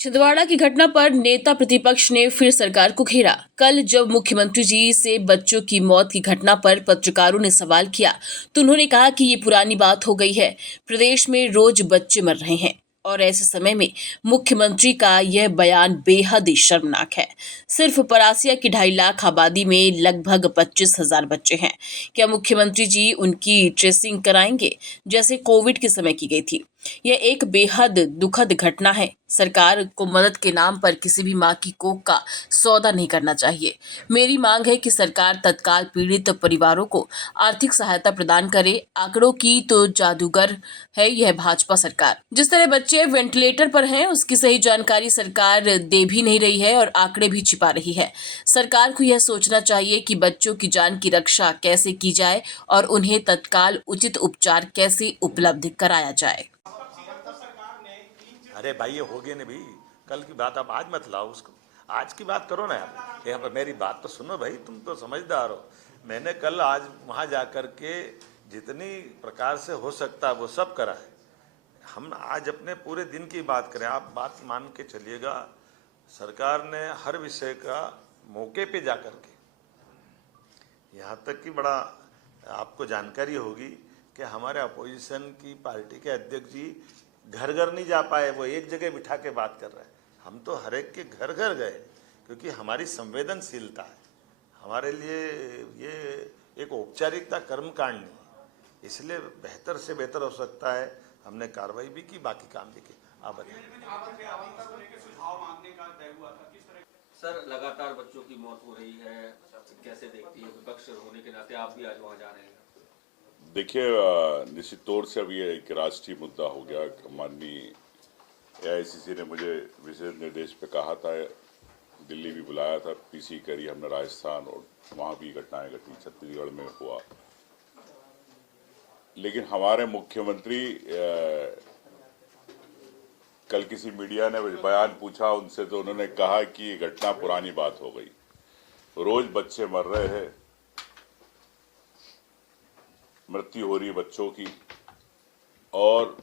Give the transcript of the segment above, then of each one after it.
छिंदवाड़ा की घटना पर नेता प्रतिपक्ष ने फिर सरकार को घेरा। कल जब मुख्यमंत्री जी से बच्चों की मौत की घटना पर पत्रकारों ने सवाल किया तो उन्होंने कहा कि ये पुरानी बात हो गई है। प्रदेश में रोज बच्चे मर रहे हैं और ऐसे समय में मुख्यमंत्री का यह बयान बेहद ही शर्मनाक है। सिर्फ परासिया की 2.5 लाख आबादी में लगभग 25,000 बच्चे हैं। क्या मुख्यमंत्री जी उनकी ट्रेसिंग कराएंगे जैसे कोविड के समय की गई थी? यह एक बेहद दुखद घटना है। सरकार को मदद के नाम पर किसी भी मां की कोख का सौदा नहीं करना चाहिए। मेरी मांग है कि सरकार तत्काल पीड़ित परिवारों को आर्थिक सहायता प्रदान करे। आंकड़ों की तो जादूगर है यह भाजपा सरकार। जिस तरह बच्चे वेंटिलेटर पर हैं, उसकी सही जानकारी सरकार दे भी नहीं रही है और आंकड़े भी छिपा रही है। सरकार को यह सोचना चाहिए कि बच्चों की जान की रक्षा कैसे की जाए और उन्हें तत्काल उचित उपचार कैसे उपलब्ध कराया जाए। अरे भाई ये हो गया ना भाई, कल की बात आप आज मत लाओ उसको, आज की बात करो ना यार। यहाँ पर मेरी बात तो सुनो भाई, तुम तो समझदार हो। मैंने कल आज वहाँ जा कर के जितनी प्रकार से हो सकता है वो सब करा है। हम आज अपने पूरे दिन की बात करें, आप बात मान के चलिएगा, सरकार ने हर विषय का मौके पे जा कर के, यहाँ तक कि बड़ा आपको जानकारी होगी कि हमारे अपोजिशन की पार्टी के अध्यक्ष जी घर घर नहीं जा पाए, वो एक जगह बिठा के बात कर रहे हैं। हम तो हर एक के घर घर गए क्योंकि हमारी संवेदनशीलता है। हमारे लिए ये एक औपचारिकता कर्मकांड नहीं है, इसलिए बेहतर से बेहतर हो सकता है। हमने कार्रवाई भी की, बाकी काम भी किए। आप बताइए। सर, लगातार बच्चों की मौत हो रही है, कैसे देखती है? विपक्ष होने के नाते आप भी आज वहाँ जा रहे हैं। देखिए, निश्चित तौर से अब ये एक राष्ट्रीय मुद्दा हो गया। माननीय एआईसीसी ने मुझे विशेष निर्देश पे कहा था, दिल्ली भी बुलाया था, पीसी करी हमने राजस्थान, और वहाँ भी घटनाएं घटी, छत्तीसगढ़ में हुआ। लेकिन हमारे मुख्यमंत्री कल किसी मीडिया ने बयान पूछा उनसे, तो उन्होंने कहा कि ये घटना पुरानी बात हो गई। रोज बच्चे मर रहे हैं, मृत्यु हो रही है बच्चों की, और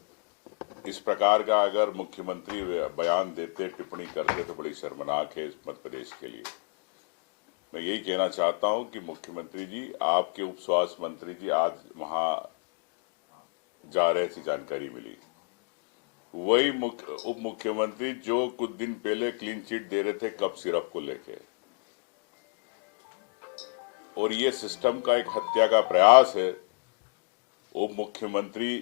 इस प्रकार का अगर मुख्यमंत्री बयान देते, टिप्पणी करते, तो बड़ी शर्मनाक है इस मध्य प्रदेश के लिए। मैं यही कहना चाहता हूं कि मुख्यमंत्री जी, आपके उप स्वास्थ्य मंत्री जी आज वहां जा रहे थे, जानकारी मिली। वही उप मुख्यमंत्री जो कुछ दिन पहले क्लीन चिट दे रहे थे कफ सिरप को लेके, और ये सिस्टम का एक हत्या का प्रयास है। उप मुख्यमंत्री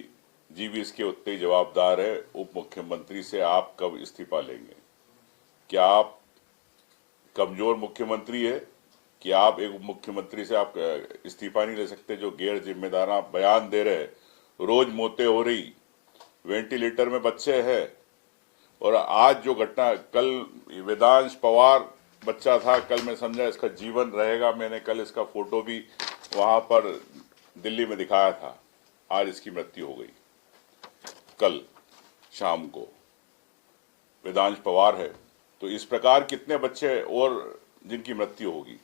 जी भी इसके उतने ही जवाबदार है। उप मुख्यमंत्री से आप कब इस्तीफा लेंगे? क्या आप कमजोर मुख्यमंत्री है कि आप एक उप मुख्यमंत्री से आप इस्तीफा नहीं ले सकते? जो गैर जिम्मेदार बयान दे रहे, रोज मौतें हो रही, वेंटिलेटर में बच्चे हैं, और आज जो घटना, कल वेदांश पवार बच्चा था, कल मैं समझा इसका जीवन रहेगा। मैंने कल इसका फोटो भी वहां पर दिल्ली में दिखाया था। आज इसकी मृत्यु हो गई। कल शाम को वेदांश पवार है, तो इस प्रकार कितने बच्चे और जिनकी मृत्यु होगी।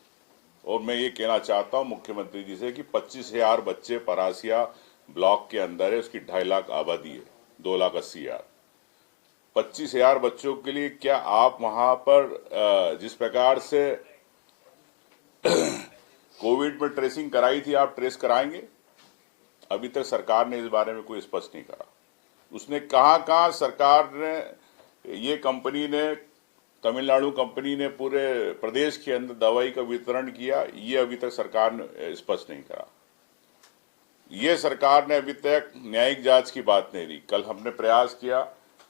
और मैं ये कहना चाहता हूं मुख्यमंत्री जी से कि 25,000 बच्चे परासिया ब्लॉक के अंदर है, उसकी 2.5 लाख आबादी है, 2,80,000। 25,000 बच्चों के लिए क्या आप वहां पर जिस प्रकार से कोविड में ट्रेसिंग कराई थी, आप ट्रेस कराएंगे? अभी तक सरकार ने इस बारे में कोई स्पष्ट नहीं करा। उसने कहां सरकार ने, ये कंपनी ने, तमिलनाडु कंपनी ने पूरे प्रदेश के अंदर दवाई का वितरण किया, ये अभी तक सरकार ने स्पष्ट नहीं करा। ये सरकार ने अभी तक न्यायिक जांच की बात नहीं ली। कल हमने प्रयास किया,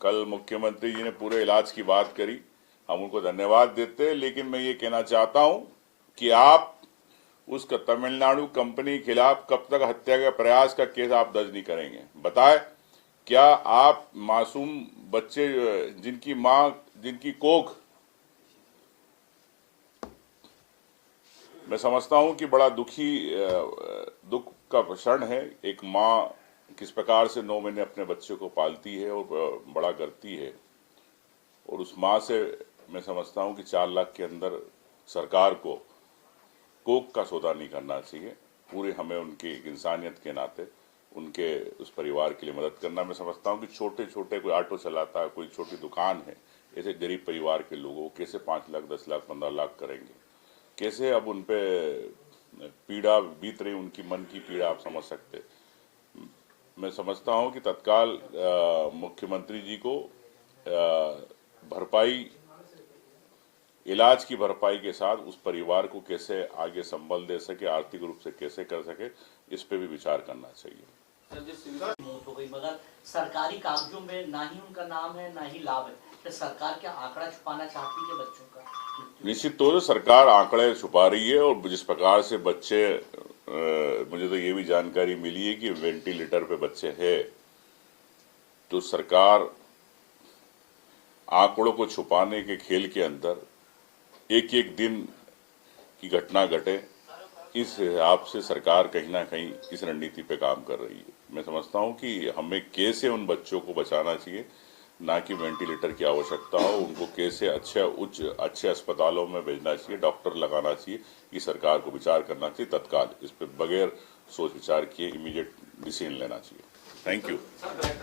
कल मुख्यमंत्री जी ने पूरे इलाज की बात करी, हम उनको धन्यवाद देते हैं। लेकिन मैं ये कहना चाहता हूं कि आप उसका तमिलनाडु कंपनी के खिलाफ कब तक हत्या का प्रयास का केस आप दर्ज नहीं करेंगे? बताएं, क्या आप मासूम बच्चे जिनकी मां, जिनकी कोख, मैं समझता हूं कि बड़ा दुख का क्षण है। एक मां किस प्रकार से 9 महीने अपने बच्चे को पालती है और बड़ा करती है, और उस मां से मैं समझता हूं कि 4 लाख के अंदर सरकार को कोख का सौदा नहीं करना चाहिए। पूरे हमें उनकी इंसानियत के नाते उनके उस परिवार के लिए मदद करना। मैं समझता हूं कि छोटे छोटे, कोई ऑटो चलाता है, कोई छोटी दुकान है, ऐसे गरीब परिवार के लोगों को कैसे 5 लाख 10 लाख 15 लाख करेंगे, कैसे अब उन पे पीड़ा बीत रही, उनकी मन की पीड़ा आप समझ सकते। मैं समझता हूं कि तत्काल मुख्यमंत्री जी को भरपाई, इलाज की भरपाई के साथ उस परिवार को कैसे आगे संबल दे सके, आर्थिक रूप से कैसे कर सके, इस पे भी विचार करना चाहिए। मौत हो गई, मगर सरकारी कागजों में ना ही उनका नाम है ना ही लाभ है, तो सरकार क्या आंकड़ा छुपाना चाहती है बच्चों का? निश्चित तौर से सरकार आंकड़े छुपा रही है, और जिस प्रकार से बच्चे, मुझे तो ये भी जानकारी मिली है कि वेंटिलेटर पे बच्चे हैं, तो सरकार आंकड़ों को छुपाने के खेल के अंदर एक एक दिन की घटना घटे, इस हिसाब से सरकार कहीं ना कहीं इस रणनीति पे काम कर रही है। मैं समझता हूं कि हमें कैसे उन बच्चों को बचाना चाहिए, ना कि वेंटिलेटर की आवश्यकता हो, उनको कैसे अच्छे अस्पतालों में भेजना चाहिए, डॉक्टर लगाना चाहिए, ये सरकार को विचार करना चाहिए। तत्काल इस पर बगैर सोच विचार किए इमीडिएट डिसीजन लेना चाहिए। Thank you.